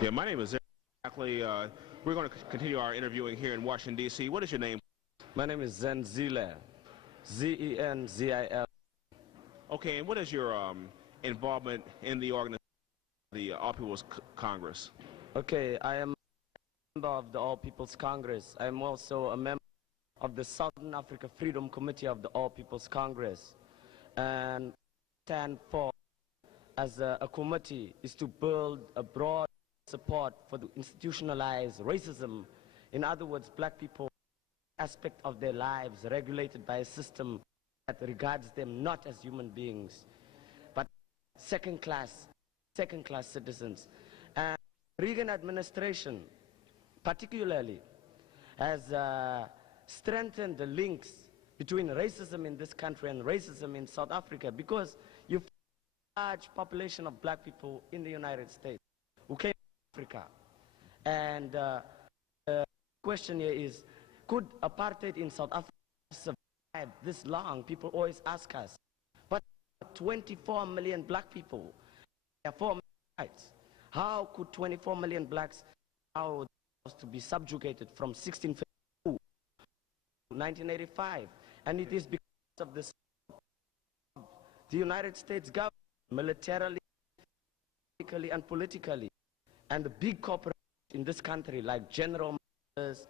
Yeah, my name is Hackley. We're going to continue our interviewing here in Washington, D.C. What is your name? My name is Zile, Z-E-N-Z-I-L. Okay, and what is your involvement in the organization, the All People's Congress? Okay, I am a member of the All People's Congress. I am also a member of the Southern Africa Freedom Committee of the All People's Congress. And stand for, as a committee, is to build a broad support for the institutionalized racism. In other words, black people aspect of their lives regulated by a system that regards them not as human beings, but second-class citizens. And Reagan administration, particularly, has strengthened the links between racism in this country and racism in South Africa, because you have a large population of black people in the United States who came to Africa. And the question here is, could apartheid in South Africa survive this long? People always ask us. But 24 million black people, there are 4 million whites. How could 24 million blacks allow to be subjugated from 1652 to 1985? And it is because of the United States government, militarily, economically, and politically, and the big corporations in this country like General Motors,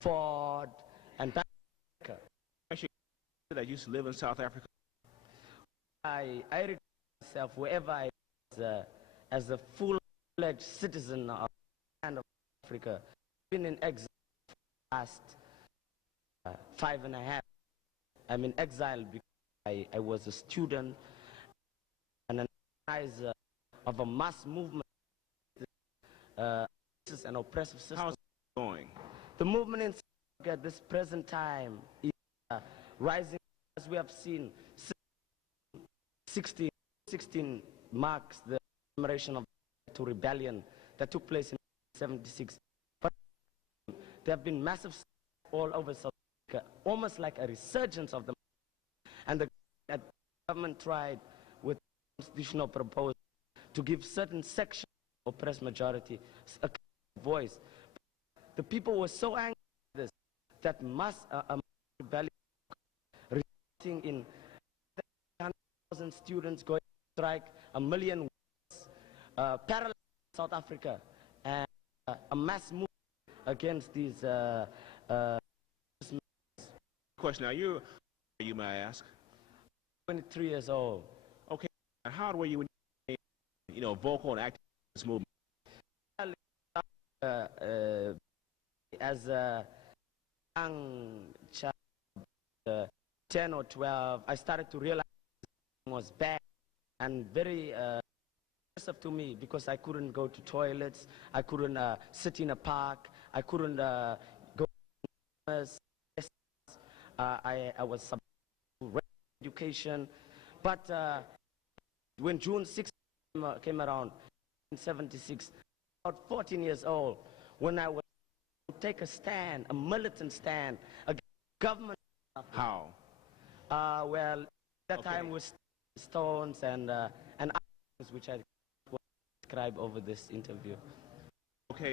Ford, and America. Actually, that used to live in South Africa. I regard myself wherever I was as a full-fledged citizen of the land of Africa. I've been in exile for the last 5.5. I'm in exile because I was a student and an organizer of a mass movement, an oppressive system. How's it going? The movement in South Africa at this present time is rising, as we have seen. 16 marks the commemoration of the rebellion that took place in 1976. But there have been massive all over South Africa, almost like a resurgence of the movement. And the government tried with constitutional proposal to give certain sections of oppressed majority a voice. The people were so angry at this that mass rebellion resulting in 100,000 students going to strike, 1 million parallel South Africa, and a mass movement against these. Question: Now, you may I ask? 23 years old. Okay, and how old were you when you know vocal and active in this movement? As a young child, 10 or 12, I started to realize it was bad and very oppressive to me, because I couldn't go to toilets, I couldn't sit in a park, I couldn't go to I was subject to education. But when June 6th came around in 1976, about 14 years old, when I was to take a stand, a militant stand against government. How? Well, that time was stones and items which I will describe over this interview. Okay.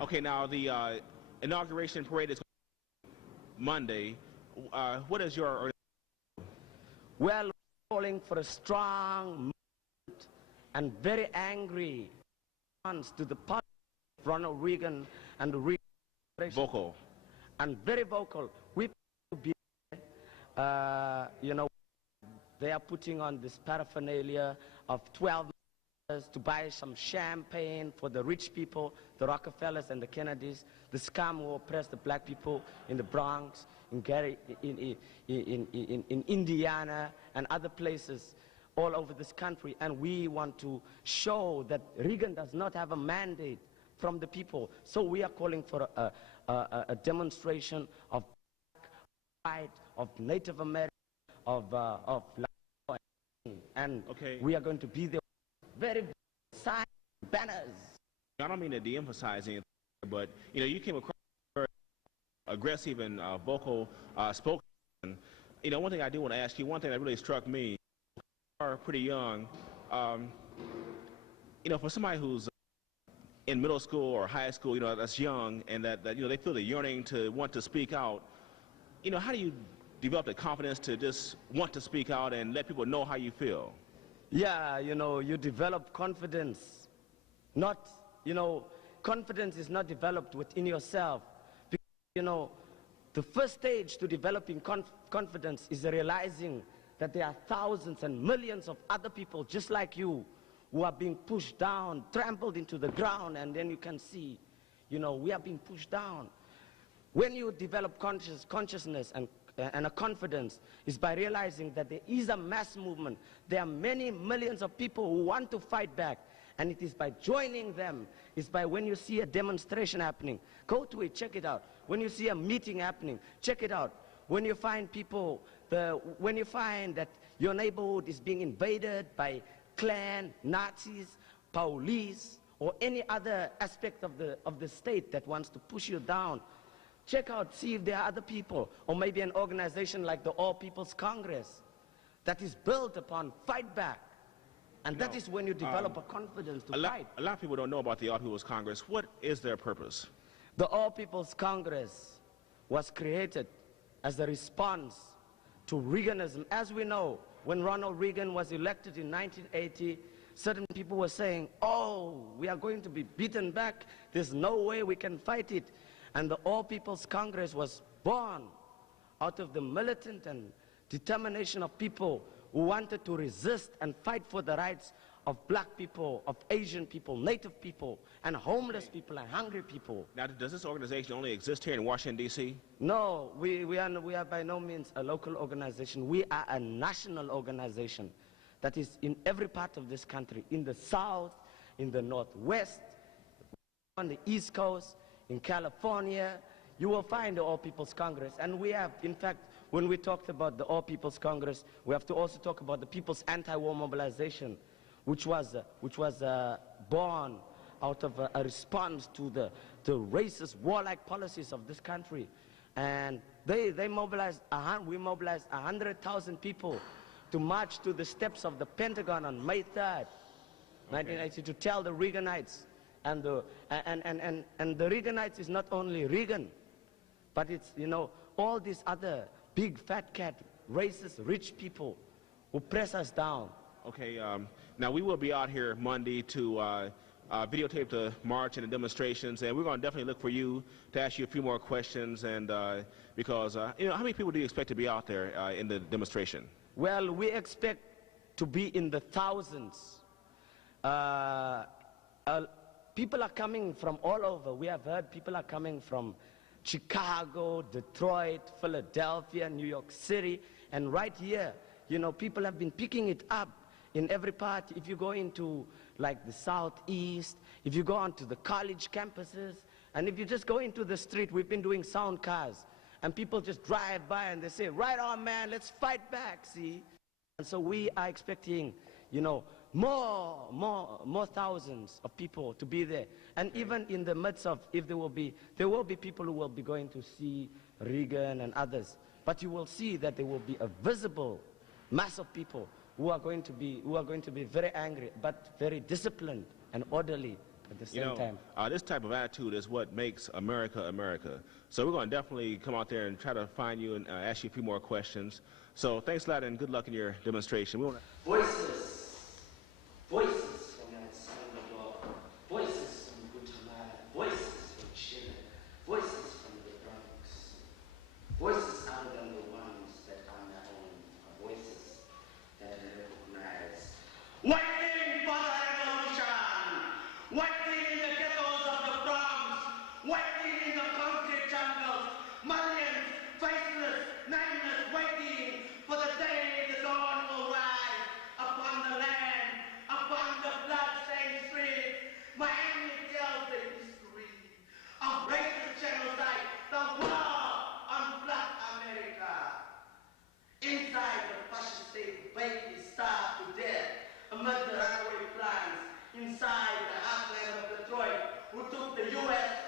Okay. Now the inauguration parade is Monday. What is your? Well, we're calling for a strong and very angry response to the party of Ronald Reagan and the Reagan Inauguration. Vocal. And very vocal. We be, you know, they are putting on this paraphernalia of 12 members to buy some champagne for the rich people, the Rockefellers and the Kennedys, the scum who oppress the black people in the Bronx, in Gary, in Indiana and other places all over this country. And we want to show that Reagan does not have a mandate from the people. So we are calling for a demonstration of pride, of Native American, of and we are going to be there. Very signs, banners. I don't mean to de-emphasize anything, but you know, you came across very aggressive and vocal spokesman. You know, one thing I do want to ask you, one thing that really struck me, you are pretty young. You know, for somebody who's in middle school or high school, you know, that's young and that you know, they feel the yearning to want to speak out. You know, how do you develop the confidence to just want to speak out and let people know how you feel? Yeah, you know, you develop confidence. Not, you know, confidence is not developed within yourself. Because, you know, the first stage to developing confidence is realizing that there are thousands and millions of other people just like you who are being pushed down, trampled into the ground, and then you can see, you know, we are being pushed down. When you develop consciousness and a confidence is by realizing that there is a mass movement. There are many millions of people who want to fight back, and it is by joining them. It's by when you see a demonstration happening, go to it, check it out. When you see a meeting happening, check it out. When you find people, when you find that your neighborhood is being invaded by Klan, Nazis, police, or any other aspect of the state that wants to push you down, check out, see if there are other people, or maybe an organization like the All People's Congress that is built upon fight back. And that is when you develop a confidence to fight. A lot of people don't know about the All People's Congress. What is their purpose? The All People's Congress was created as a response to Reaganism. As we know, when Ronald Reagan was elected in 1980, certain people were saying, oh, we are going to be beaten back. There's no way we can fight it. And the All People's Congress was born out of the militant and determination of people who wanted to resist and fight for the rights of black people, of Asian people, native people, and homeless people and hungry people. Now, does this organization only exist here in Washington, D.C.? No, we are by no means a local organization. We are a national organization that is in every part of this country, in the South, in the Northwest, on the East Coast, in California. You will find the All People's Congress. And we have, in fact, when we talked about the All People's Congress, we have to also talk about the People's Anti-War Mobilization, which was born out of a response to the racist, warlike policies of this country. And we mobilized 100,000 people to march to the steps of the Pentagon on May 3rd, 1980, to tell the Reaganites. And the Reaganites is not only Reagan, but it's, you know, all these other big fat cat, racist, rich people who press us down. Okay, now we will be out here Monday to videotape the march and the demonstrations, and we're going to definitely look for you to ask you a few more questions, and because, you know, how many people do you expect to be out there in the demonstration? Well, we expect to be in the thousands. People are coming from all over. We have heard people are coming from Chicago, Detroit, Philadelphia, New York City, and right here, you know, people have been picking it up in every part. If you go into like the Southeast, if you go onto the college campuses, and if you just go into the street, we've been doing sound cars, and people just drive by and they say, right on, man, let's fight back, see? And so we are expecting, you know, more thousands of people to be there. And even in the midst of, if there will be people who will be going to see Reagan and others, but you will see that there will be a visible mass of people who are going to be very angry, but very disciplined and orderly at the same time. This type of attitude is what makes America America. So we're going to definitely come out there and try to find you and ask you a few more questions. So thanks a lot and good luck in your demonstration. Voices from El Salvador, voices from Guatemala, voices from Chile, voices from the Bronx. Voices other than the ones that are my own, voices that I recognize. Waiting for the revolution, waiting in the ghettos of the Bronx, waiting in the concrete jungles, millions, faceless, nameless, waiting for the day the dawn will rise upon the land, upon the blood-stained streets. Miami tells the history of racist genocide, the war on Black America. Inside the fascist state, babies starved to death amid the runaway plants. Inside the heartland of Detroit, who took the U.S.